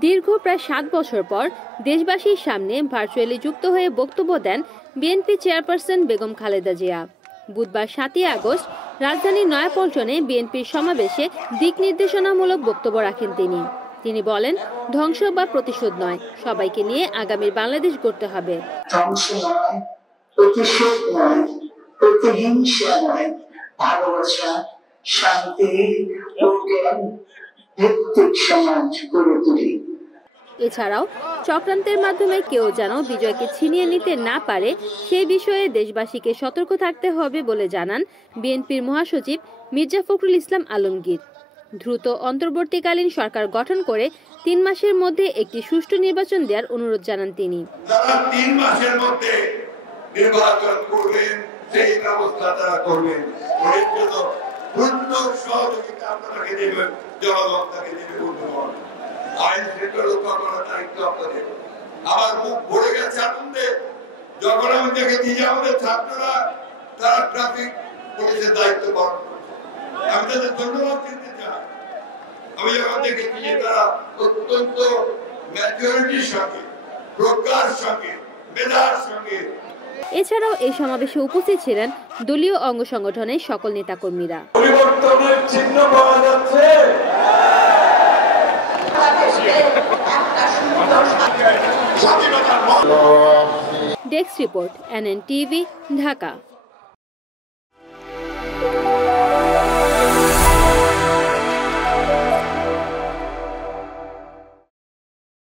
দীর্ঘ প্রায় 7 বছর পর দেশবাসীর সামনে ভার্চুয়ালি যুক্ত হয়ে বক্তব্য দেন বিএনপি চেয়ারপারসন বেগম খালেদা জিয়া। বুধবার 7ই আগস্ট রাজধানীর নয়াপল্টনে বিএনপির সমাবেশে দিক নির্দেশনামূলক বক্তব্য রাখেন তিনি বলেন, ধ্বংস বা প্রতিশোধ নয়, সবাইকে নিয়ে আগামীর বাংলাদেশ গড়তে হবে। ধ্বংস নয়, প্রতিশোধ নয়, প্রতিহিংসা নয়, ভালোবাসা, শান্তি ও জ্ঞান ভিত্তিক সমাজ গড়ে তুলি। এছাড়াও চক্রান্তের মাধ্যমে কেউ যেন বিজয়কে ছিনিয়ে নিতে না পারে সেই বিষয়ে দেশবাসীকে সতর্ক থাকতে হবে বলে জানান বিএনপির মহাসচিব মির্জা ফখরুল ইসলাম আলমগীর। দ্রুত অন্তর্বর্তীকালীন সরকার গঠন করে 3 মাসের মধ্যে একটি সুষ্ঠু নির্বাচন দেওয়ার অনুরোধ জানান তিনি। যারা 3 মাসের মধ্যে নির্বাচন করবেন সেই ব্যবস্থা তারা করবেন, এর জন্য পূর্ণ সহযোগিতা আপনাকে দেবেন, জনগণ তাকে দেবে। বন্ধুগণ, আইন শৃঙ্খলা রক্ষা করার দায়িত্ব আপনাদের। আমার মুখ ভরে গেছে আনন্দে যখন আমি দেখেছি যে আমাদের ছাত্ররা তারা ট্রাফিক পুলিশের দায়িত্ব পালন করছে। আমি তাদের ধন্যবাদ দিতে চাই। আমি যখন দেখেছি যে তারা অত্যন্ত ম্যাচুরিটির সঙ্গে, প্রজ্ঞার সঙ্গে, মেধার সঙ্গে। এছাড়াও এই সমাবেশে উপস্থিত ছিলেন দলীয় অঙ্গ সংগঠনের সকল নেতাকর্মীরা। পরিবর্তনের চিহ্ন পাওয়া যাচ্ছে। Desk report, NNTV, Dhaka.